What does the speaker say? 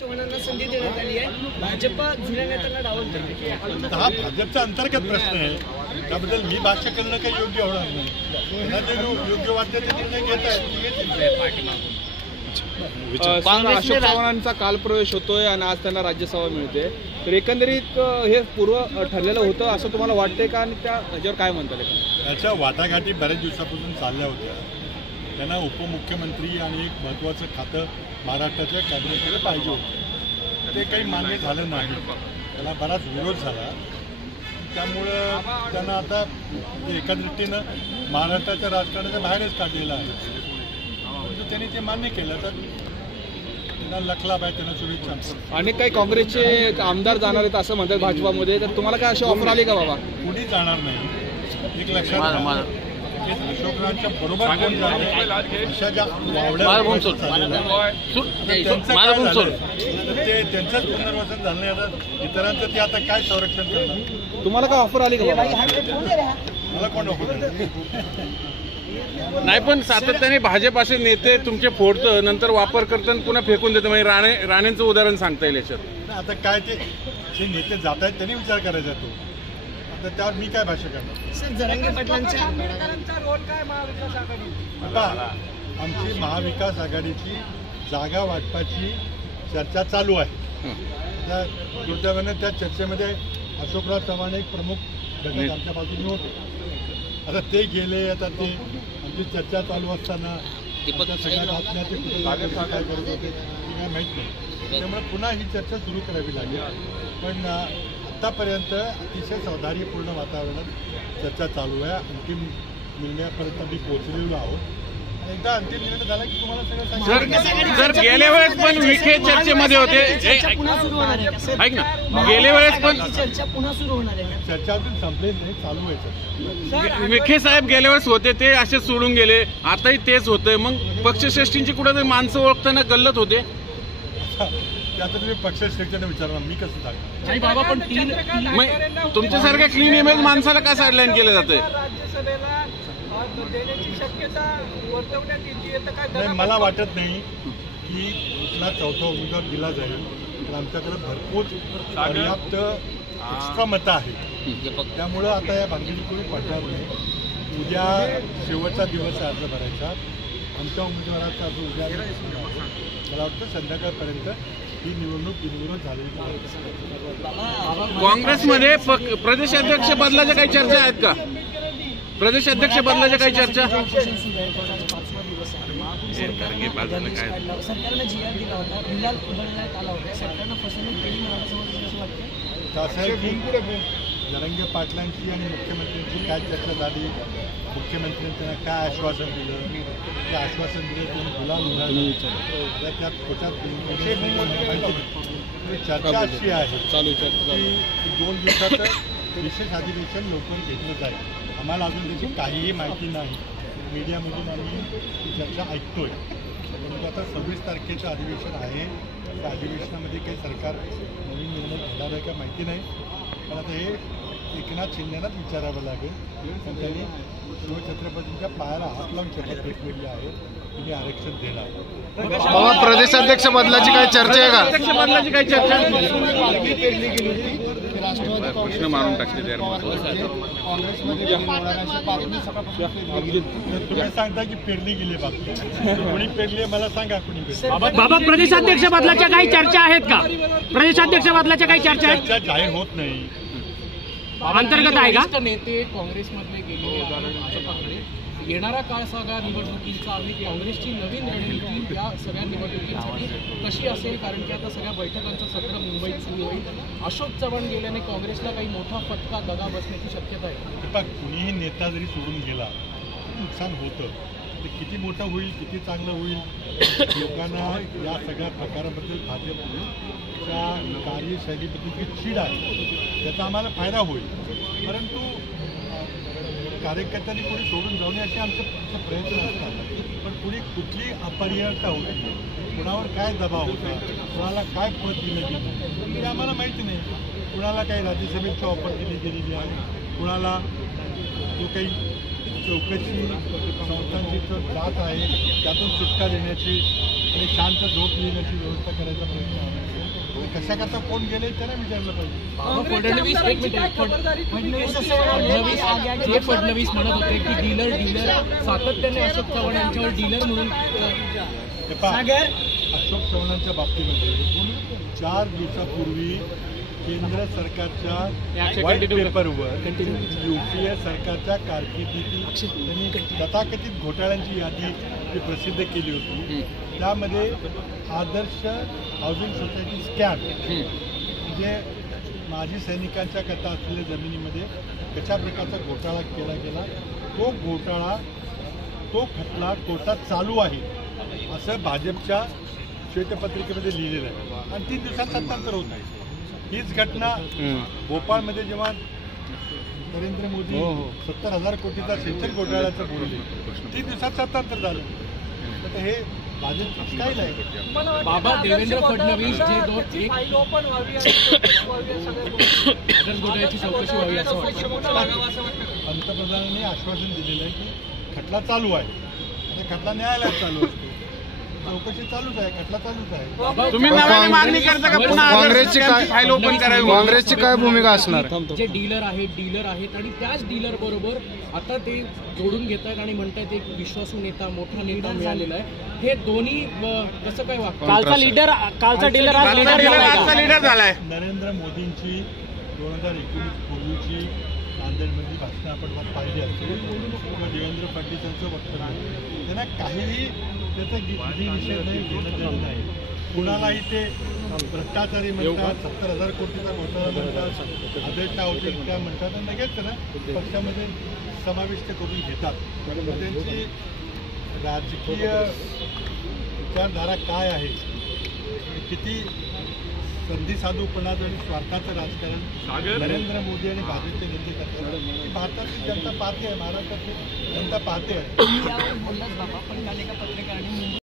चव्हाणांना संधी देण्यात आली आहे, भाजपा जुन्या नेत्यांना डावलते. हा भाजपचा अंतर्गत प्रश्न आहे, त्याबद्दल मी भाष्य करणं काही योग्य होणार नाही. त्यांना जे योग्य वाटतं ते निर्णय घेत आहेत. अशोक चव्हाणांचा कालप्रवेश होतोय आणि आज त्यांना राज्यसभा मिळते, तर एकंदरीत हे पूर्व ठरलेलं होतं असं तुम्हाला वाटतंय का, आणि त्या ह्याच्यावर काय म्हणतात? त्याच्या वाटाघाटी बऱ्याच दिवसापासून चालल्या होत्या. त्यांना उपमुख्यमंत्री आणि एक महत्त्वाचं खातं महाराष्ट्राच्या कॅबिनेटकडे पाहिजे होतं, ते काही मान्य झालं नाही. त्याला बराच विरोध झाला, त्यामुळं त्यांना आता एका दृष्टीनं महाराष्ट्राच्या राजकारणाच्या बाहेरच काढलेलं आहे. त्यांनी ते मान्य केलं तर त्यांना लखलाभ आहे, त्यांना शुभेच्छा. आणि काही काँग्रेसचे आमदार जाणार आहेत असं म्हणतात भाजपामध्ये, तर तुम्हाला काय अशी ऑफर आली का बाबा? कुणी जाणार नाही. एक लक्षात अशोकरावांच्या बरोबर कोण जाणार, अशा ज्या ते त्यांचंच पुनर्वसन झालं नाही. आता इतरांचं ते आता काय संरक्षण करणार? तुम्हाला काय ऑफर आली का? मला कोण ऑफर नाही, पण सातत्याने भाजप असे नेते तुमचे फोडतं, नंतर वापर करतात पुन्हा फेकून देतं. म्हणजे राणेंचं उदाहरण सांगता येईल याच्यात. आता काय ते नेते जात आहेत त्यांनी विचार करायचा तो. आता त्यावर मी काय भाष्य करणार? सर, जरांगे पाटलांचा रोल काय महाविकास आघाडी? आमची महाविकास आघाडीची जागा वाटपाची चर्चा चालू आहे. त्या दुर्दैवाने त्या चर्चेमध्ये अशोकराव चव्हाण एक प्रमुख घटक आमच्या बाजूने होते. आता ते गेले, आता ते आमची चर्चा चालू असताना सगळ्या बातम्या ते कुठे काय करत होते ते काय माहीत नाही. त्यामुळे पुन्हा ही चर्चा सुरू करावी लागेल. पण आत्तापर्यंत अतिशय सौहार्दपूर्ण वातावरणात चर्चा चालू आहे. अंतिम निर्णयापर्यंत आम्ही पोहोचलेलो आहोत. एकदा अंतिम निर्णय झाला की तुम्हाला सगळं सर, गेल्या वेळेस पण विखे चर्चेमध्ये होते, ऐक ना, गेल्या वेळेस पण चर्चा पुन्हा सुरू होणार आहे. चर्चा अजून संपली नाही, चालू आहे. विखे साहेब गेल्या वेळेस होते, ते असे सोडून गेले, आताही तेच होतंय. मग पक्षश्रेष्ठींची कुठे माणसं ओळखताना गल्लत होते. आता तुम्ही पक्षश्रेष्ठींना विचारणार, मी कसं सांगणार? नाही बाबा, पण मग तुमच्यासारख्या क्लीन इमेज माणसाला का साईडलाईन केलं जातंय? नाही, मला वाटत नाही की कुठला चौथा उमेदवार दिला जाईल. तर आमच्याकडे भरपूर पर्याप्त एक्स्ट्रा मतं आहेत. त्यामुळं आता या भानगडीत कोणी पडणार नाही. उद्या शेवटचा दिवस अर्ज भरायचा. आमच्या उमेदवाराचा अर्ज उद्या मला वाटतं संध्याकाळपर्यंत ही निवडणूक बिनविरोध झालेली आहे. काँग्रेसमध्ये प्रदेशाध्यक्ष बदलाच्या काही चर्चा आहेत का? प्रदेशाध्यक्ष बदलाच्या काही चर्चा? सरकारने GR दिला होता, गुलाल उधळण्यात आला होता. सरकारनं फसवणूक केली असं आहे की जरांगे पाटलांची आणि मुख्यमंत्र्यांची काय चर्चा झाली, मुख्यमंत्र्यांनी त्यांना काय आश्वासन दिलं, ते आश्वासन दिलं त्यांनी गुलाल उधळलं, त्यात खोट्यात चर्चा अशी आहे की 2 दिवसाचं विशेष अधिवेशन लवकर घेतलं जाईल. आम्हाला अजून त्याची काहीही माहिती नाही. मीडियामधून आम्ही ती चर्चा ऐकतोय. परंतु आता 26 तारखेचं अधिवेशन आहे. त्या अधिवेशनामध्ये काही सरकार नवीन निर्णय घेणार आहे का माहिती नाही. पण आता हे एकनाथ शिंदेनाच विचारावं लागेल. पण त्यांनी शिवछत्रपतींच्या पायाला हात लावून शपथ घेतलेली आहे, तुम्ही आरक्षण देणार. प्रदेशाध्यक्ष बदलाची काही चर्चा आहे का? अध्यक्ष बदलाची काही चर्चा? प्रश्न मारून टाकले. तुम्ही सांगता की पेरली गेली, बाकी कोणी पेरली मला सांगा. कोणी बाबा, प्रदेशाध्यक्ष बदलाच्या काही चर्चा आहेत का? प्रदेशाध्यक्ष बदलाच्या काही चर्चा आहेत? चर्चा जाहीर होत नाही. अंतर्गत आहे का? नेते काँग्रेसमधले गेलेले येणारा काळ सगळ्या निवडणुकींचा आणि काँग्रेसची नवीन रणनीती या सगळ्या निवडणुकींसाठी कशी असेल? कारण की आता सगळ्या बैठकांचं सत्र मुंबईत सुरू होईल. अशोक चव्हाण गेल्याने काँग्रेसला काही मोठा फटका दगा बसण्याची शक्यता आहे. पण कुणीही नेता जरी सोडून गेला नुकसान होतं. ते किती मोठं होईल, किती चांगलं होईल, लोकांना या सगळ्या प्रकाराबद्दल भाजपच्या कार्यशैलीबद्दल जी चीड आहे त्याचा आम्हाला फायदा होईल. परंतु कार्यकर्त्यांनी कोणी सोडून जाऊ नये असे आमचे प्रयत्न असतात. पण कुणी कुठली अपरियता होती, कुणावर काय दबाव होता, कुणाला काय पद दिलं गेलं हे आम्हाला माहिती नाही. कुणाला काही राज्यसभेची ऑफर दिली गेलेली आहे, कुणाला जो काही चौकशी संस्थांची जो जात आहे त्यातून सुटका देण्याची आणि शांत झोप येण्याची व्यवस्था करायचा प्रयत्न आहे. पक्षाकरता कोण गेले त्यांना विचारलं पाहिजे. फडणवीस एक मिनिट फडणवीस म्हणत होते की डीलर सातत्याने अशोक चव्हाण यांच्यावर डीलर म्हणून अशोक चव्हाणांच्या बाबतीमध्ये एकूण 4 दिवसापूर्वी केंद्र सरकारच्या व्हाईट पेपरवर युपीए सरकारच्या कारकिर्दीतील त्यांनी तथाकथित घोटाळ्यांची यादी जी प्रसिद्ध केली होती त्यामध्ये आदर्श हाऊसिंग सोसायटी स्कॅम म्हणजे माजी सैनिकांच्या करता असलेल्या जमिनीमध्ये कशा प्रकारचा घोटाळा केला गेला तो खटला कोर्टात चालू आहे असं भाजपच्या श्वेतपत्रिकेमध्ये लिहिलेलं आहे आणि 3 दिवसात सत्तांतर होत नाही. हीच घटना भोपाळमध्ये जेव्हा नरेंद्र मोदी 70,000 कोटीचा सिंचन घोटाळ्याचं बोलले 3 दिवसात सत्तांतर झालं. तर हे भाजपची स्टाईल आहे. बाबा देवेंद्र फडणवीस जे घोटाळ्याची चौकशी व्हावी असं वाटतं. पंतप्रधानांनी आश्वासन दिलेलं आहे की खटला चालू आहे. आता खटला न्यायालयात चालू असतो, चौकशी चालूच आहे, खटला चालूच आहे. तुम्ही नव्याने मागणी करता का पुन्हा काँग्रेसची फाईल ओपन करावी? काँग्रेसची काय भूमिका असणार? जे डीलर आहेत आणि त्याच डीलर बरोबर आता ते जोडून घेत आहेत आणि म्हणतात एक विश्वासू नेता मोठा नेता मिळालेला आहे. हे दोन्ही कसं काय वागतं? कालचा लीडर झालाय. नरेंद्र मोदींची 2019 पूर्वीची नांदेडमधली भाषणं आपण पाहिली असतील किंवा देवेंद्र फडणवीसांचं वक्तव्य त्यांना काहीही त्याचा विषय नाही, घेणं देणं नाही. कुणालाही ते भ्रष्टाचारी म्हणतात, 70,000 कोटीचा घोटाळा म्हणतात, आदर्श हाऊसिंग स्कॅम म्हणतात आणि लगेच ना पक्षामध्ये समाविष्ट करून घेतात. त्यांची राजकीय विचारधारा काय आहे, किती संधी साधूपणाचं आणि स्वार्थाचं राजकारण नरेंद्र मोदी आणि भाजपचे नेते करतात. ही भारताची जनता पाहते आहे, महाराष्ट्राची जनता पाहते आहे.